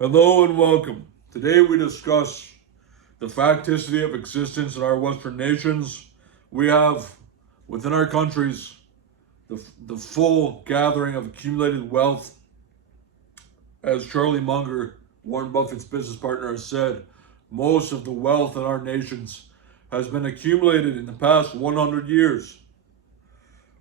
Hello and welcome. Today we discuss the facticity of existence in our Western nations. We have within our countries the full gathering of accumulated wealth. As Charlie Munger, Warren Buffett's business partner, has said, most of the wealth in our nations has been accumulated in the past 100 years.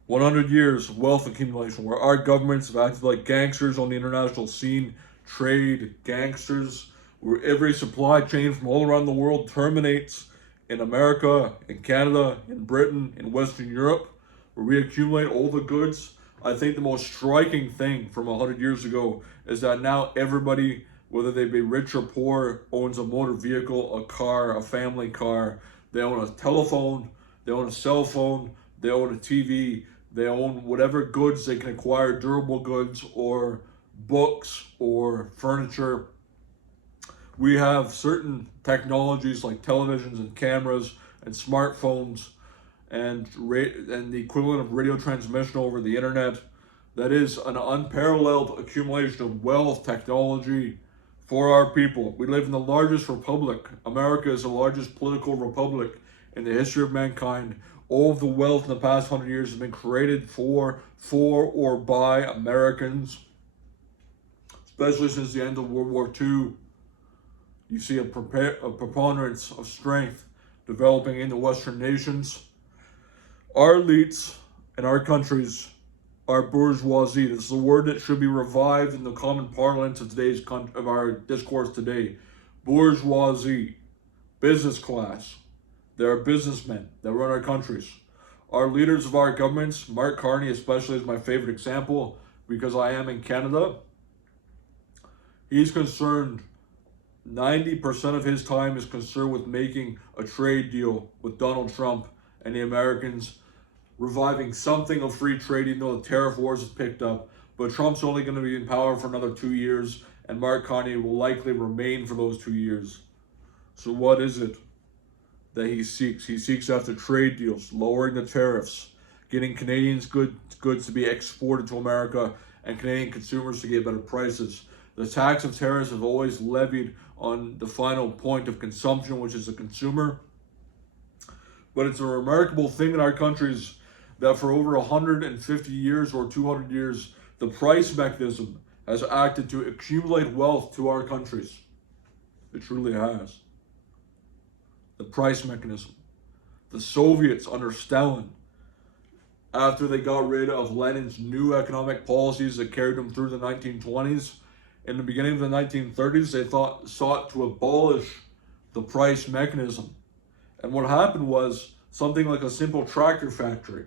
100 years of wealth accumulation where our governments have acted like gangsters on the international scene, trade gangsters, where every supply chain from all around the world terminates in America, in Canada, in Britain, in Western Europe, where we accumulate all the goods. I think the most striking thing from 100 years ago is that now everybody, whether they be rich or poor, owns a motor vehicle, a car, a family car. They own a telephone, they own a cell phone, they own a TV, they own whatever goods they can acquire, durable goods or books or furniture. We have certain technologies like televisions and cameras and smartphones and the equivalent of radio transmission over the internet. That is an unparalleled accumulation of wealth, technology for our people. We live in the largest republic. America is the largest political republic in the history of mankind. All of the wealth in the past 100 years has been created for or by Americans, especially since the end of World War II. You see a preponderance of strength developing in the Western nations. Our elites in our countries are bourgeoisie. This is a word that should be revived in the common parlance of of our discourse today. Bourgeoisie, business class. There are businessmen that run our countries. Our leaders of our governments, Mark Carney especially is my favorite example because I am in Canada. He's concerned, 90% of his time is concerned with making a trade deal with Donald Trump and the Americans, reviving something of free trade, even though the tariff wars have picked up. But Trump's only going to be in power for another 2 years, and Mark Carney will likely remain for those 2 years. So what is it that he seeks? He seeks after trade deals, lowering the tariffs, getting Canadians goods to be exported to America, and Canadian consumers to get better prices. The tax of tariffs is always levied on the final point of consumption, which is the consumer. But it's a remarkable thing in our countries that for over 150 years or 200 years, the price mechanism has acted to accumulate wealth to our countries. It truly has. The price mechanism. The Soviets under Stalin, after they got rid of Lenin's new economic policies that carried them through the 1920s, in the beginning of the 1930s, they sought to abolish the price mechanism. And what happened was something like a simple tractor factory.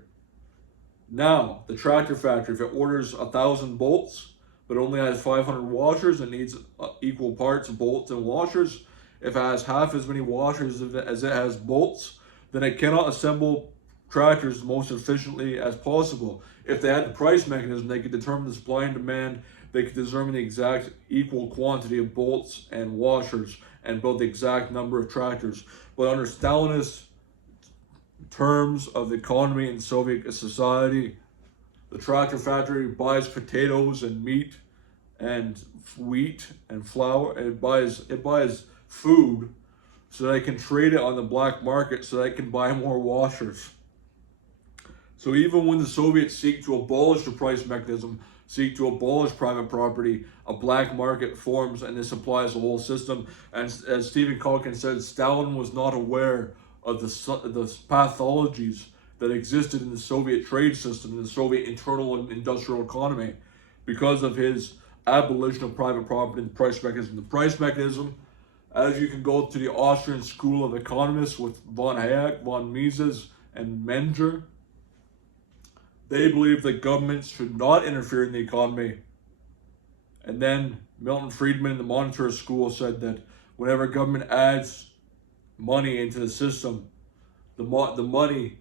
Now, the tractor factory, if it orders 1,000 bolts, but only has 500 washers and needs equal parts of bolts and washers, if it has half as many washers as it has bolts, then it cannot assemble tractors most efficiently as possible. If they had the price mechanism, they could determine the supply and demand. They could determine the exact equal quantity of bolts and washers and build the exact number of tractors. But under Stalinist terms of the economy in Soviet society, the tractor factory buys potatoes and meat and wheat and flour. It buys food so that it can trade it on the black market so that it can buy more washers. So even when the Soviets seek to abolish the price mechanism, seek to abolish private property, a black market forms, and this applies the whole system. And as Stephen Calkin said, Stalin was not aware of the pathologies that existed in the Soviet trade system, in the Soviet internal and industrial economy, because of his abolition of private property and the price mechanism. The price mechanism, as you can go to the Austrian School of Economists with von Hayek, von Mises, and Menger, they believe that governments should not interfere in the economy. And then Milton Friedman in the Monetary School said that whenever government adds money into the system, the money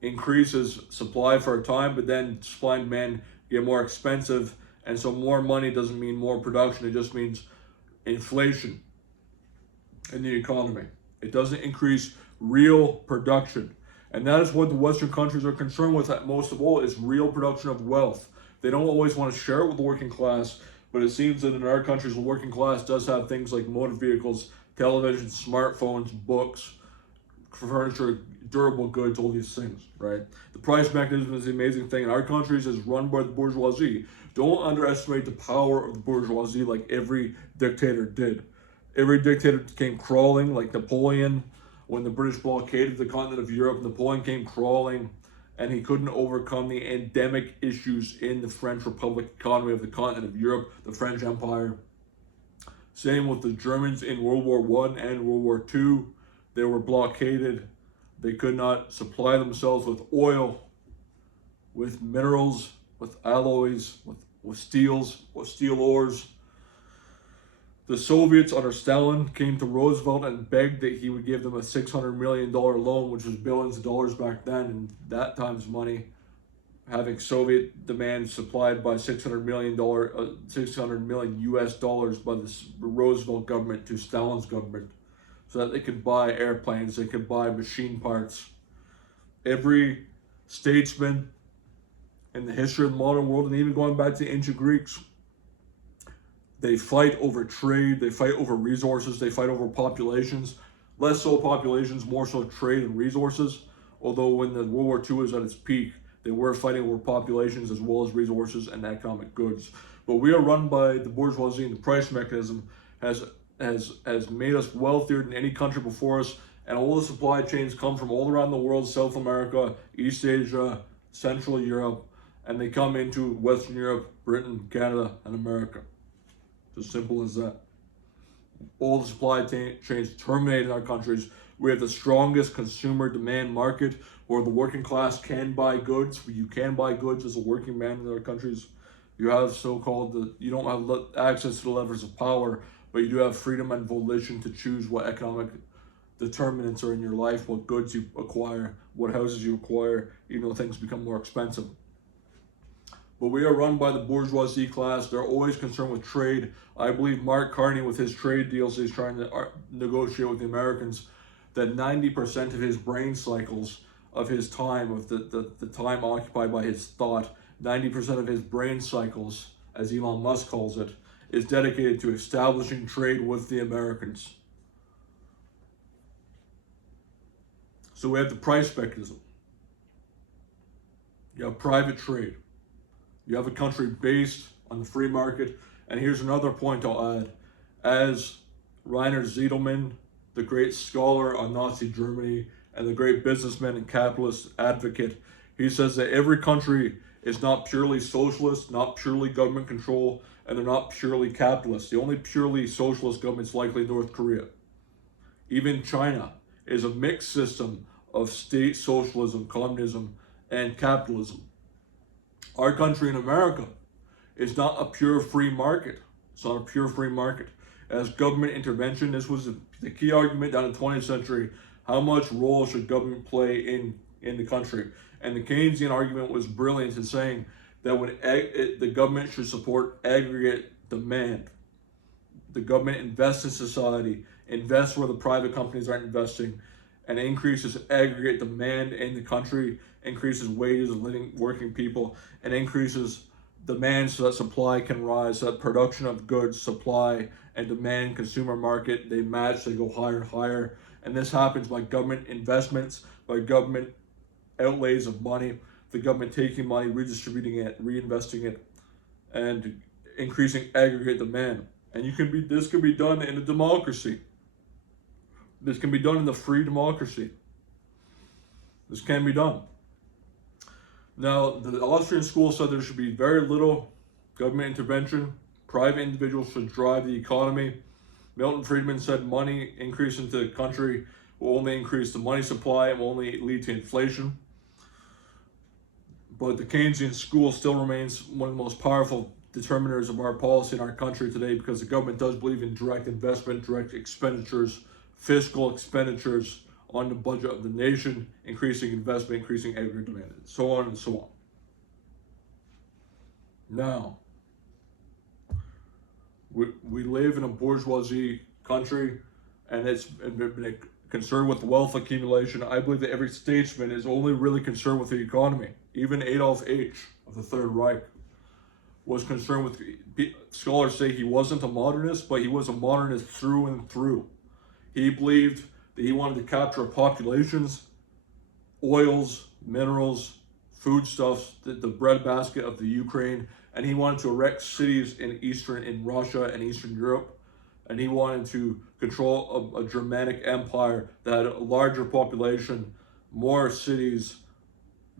increases supply for a time, but then supply and demand get more expensive. And so more money doesn't mean more production. It just means inflation in the economy. It doesn't increase real production. And that is what the Western countries are concerned with most of all, is real production of wealth. They don't always want to share it with the working class, But it seems that in our countries, the working class does have things like motor vehicles, television, smartphones, books, furniture, durable goods, all these things, right? The price mechanism is the amazing thing. In our countries is run by the bourgeoisie. Don't underestimate the power of the bourgeoisie like every dictator did. Every dictator came crawling, like Napoleon. When the British blockaded the continent of Europe, Napoleon came crawling, and he couldn't overcome the endemic issues in the French Republic economy of the continent of Europe, the French Empire. Same with the Germans in World War I and World War II. They were blockaded. They could not supply themselves with oil, with minerals, with alloys, with steel ores. The Soviets under Stalin came to Roosevelt and begged that he would give them a $600 million loan, which was billions of dollars back then, in that time's money. Having Soviet demand supplied by $600 million US dollars by the Roosevelt government to Stalin's government, so that they could buy airplanes, they could buy machine parts. Every statesman in the history of the modern world, and even going back to the ancient Greeks, they fight over trade, they fight over resources, they fight over populations. Less so populations, more so trade and resources. Although when the World War II was at its peak, they were fighting over populations as well as resources and economic goods. But we are run by the bourgeoisie, and the price mechanism has made us wealthier than any country before us. And all the supply chains come from all around the world: South America, East Asia, Central Europe, and they come into Western Europe, Britain, Canada, and America. It's as simple as that. All the supply chains terminate in our countries. We have the strongest consumer demand market, where the working class can buy goods. You can buy goods as a working man in our countries. You have you don't have access to the levers of power, but you do have freedom and volition to choose what economic determinants are in your life, what goods you acquire, what houses you acquire, even though things become more expensive. But we are run by the bourgeoisie class. They're always concerned with trade. I believe Mark Carney, with his trade deals he's trying to negotiate with the Americans, that 90% of his brain cycles of his time, of the time occupied by his thought, 90% of his brain cycles, as Elon Musk calls it, is dedicated to establishing trade with the Americans. So we have the price mechanism. You have private trade. You have a country based on the free market. And here's another point I'll add. As Rainer Ziedelman, the great scholar on Nazi Germany and the great businessman and capitalist advocate, he says that every country is not purely socialist, not purely government control, and they're not purely capitalist. The only purely socialist government is likely North Korea. Even China is a mixed system of state socialism, communism, and capitalism. Our country in America is not a pure free market. It's not a pure free market. As government intervention, this was the key argument down in the 20th century. How much role should government play in the country? And the Keynesian argument was brilliant in saying that the government should support aggregate demand. The government invests in society, invests where the private companies aren't investing, and increases aggregate demand in the country, increases wages of working people, and increases demand so that supply can rise, so that production of goods, supply, and demand, consumer market, they match, they go higher and higher. And this happens by government investments, by government outlays of money, the government taking money, redistributing it, reinvesting it, and increasing aggregate demand. And this can be done in a democracy. This can be done in the free democracy. This can be done. Now, the Austrian school said there should be very little government intervention. Private individuals should drive the economy. Milton Friedman said money increase into the country will only increase the money supply and will only lead to inflation. But the Keynesian school still remains one of the most powerful determiners of our policy in our country today, because the government does believe in direct investment, direct expenditures, fiscal expenditures on the budget of the nation, increasing investment, increasing aggregate demand, and so on and so on. Now, we live in a bourgeoisie country, and it's been concerned with wealth accumulation. I believe that every statesman is only really concerned with the economy. Even Adolf H. of the Third Reich was concerned with, scholars say he wasn't a modernist, but he was a modernist through and through. He believed that he wanted to capture populations, oils, minerals, foodstuffs, the breadbasket of the Ukraine, and he wanted to erect cities in Russia and Eastern Europe, and he wanted to control a Germanic empire that had a larger population, more cities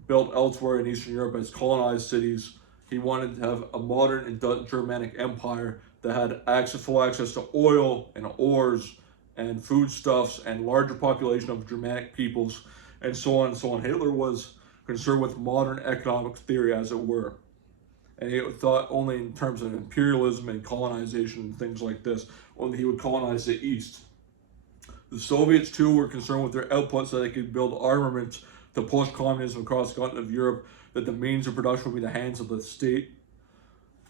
built elsewhere in Eastern Europe as colonized cities. He wanted to have a modern Germanic empire that had full access to oil and ores and foodstuffs and larger population of Germanic peoples, and so on and so on. Hitler was concerned with modern economic theory, as it were. And he thought only in terms of imperialism and colonization and things like this, only he would colonize the East. The Soviets, too, were concerned with their output so they could build armaments to push communism across the continent of Europe, that the means of production would be in the hands of the state.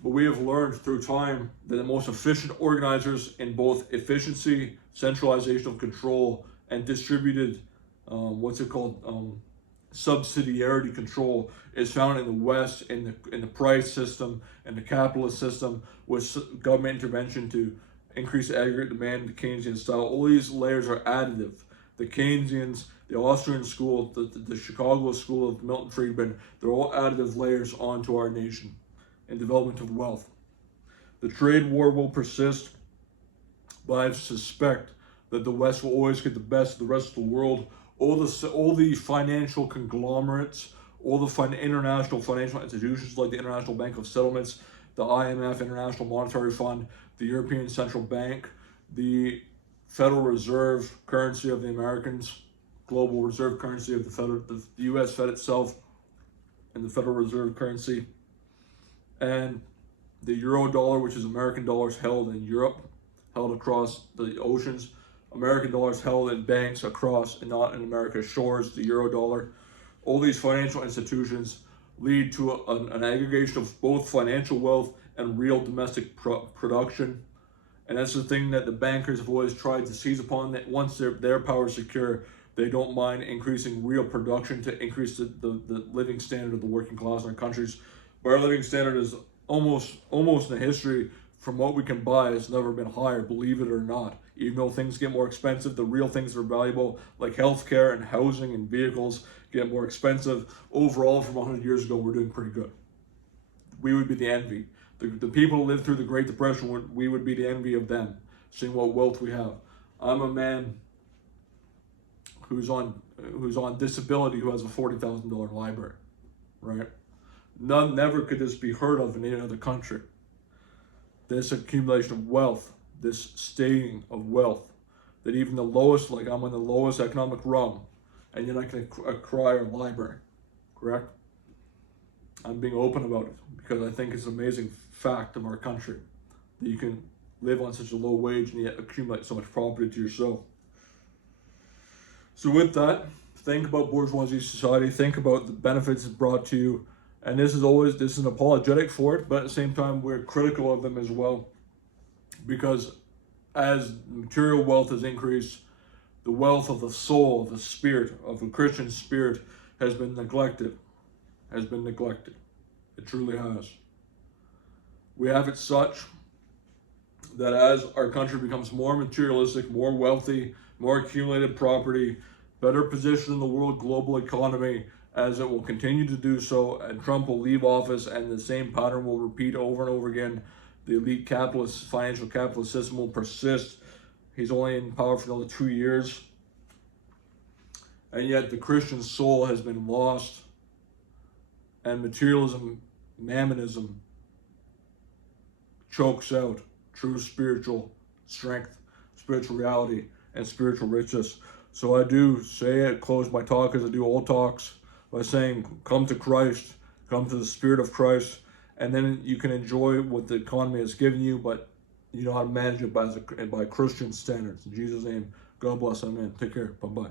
But we have learned through time that the most efficient organizers in both efficiency, centralization of control, and distributed, subsidiarity control is found in the West, in the price system and the capitalist system, with government intervention to increase aggregate demand in the Keynesian style. All these layers are additive. The Keynesians, the Austrian school, the Chicago school of Milton Friedman, they're all additive layers onto our nation and development of wealth. The trade war will persist, but I suspect that the West will always get the best of the rest of the world. All the financial conglomerates, all the international financial institutions like the International Bank of Settlements, the IMF, International Monetary Fund, the European Central Bank, the Federal Reserve currency of the Americans, global reserve currency of the U.S. Fed itself, and the Federal Reserve currency, and the euro dollar, which is American dollars held in Europe, held across the oceans, American dollars held in banks across and not in America's shores, the euro dollar. All these financial institutions lead to an aggregation of both financial wealth and real domestic production. And that's the thing that the bankers have always tried to seize upon, that once their power is secure, they don't mind increasing real production to increase the living standard of the working class in our countries. But our living standard is almost in the history, from what we can buy, has never been higher, believe it or not. Even though things get more expensive, the real things that are valuable, like healthcare and housing and vehicles, get more expensive. Overall, from 100 years ago, we're doing pretty good. We would be the envy. The people who lived through the Great Depression, we would be the envy of them, seeing what wealth we have. I'm a man who's on disability, who has a $40,000 library, right? Never could this be heard of in any other country. This accumulation of wealth, this staying of wealth, that even the lowest, like I'm on the lowest economic rung, and you're not going to acquire a library, correct? I'm being open about it because I think it's an amazing fact of our country that you can live on such a low wage and yet accumulate so much property to yourself. So with that, think about bourgeoisie society, think about the benefits it's brought to you, and this is an apologetic for it, but at the same time we're critical of them as well, because as material wealth has increased, the wealth of the soul, of the spirit, of a Christian spirit has been neglected. It truly has. We have it such that as our country becomes more materialistic, more wealthy, more accumulated property, better position in the world global economy, as it will continue to do so, and Trump will leave office and the same pattern will repeat over and over again. The elite capitalist, financial capitalist system will persist. He's only in power for another 2 years. And yet the Christian soul has been lost, and materialism, mammonism, chokes out true spiritual strength, spiritual reality, and spiritual richness. So I do close my talk as I do all talks by saying, come to Christ, come to the Spirit of Christ, and then you can enjoy what the economy has given you, but you know how to manage it by Christian standards. In Jesus' name, God bless, amen. Take care, bye-bye.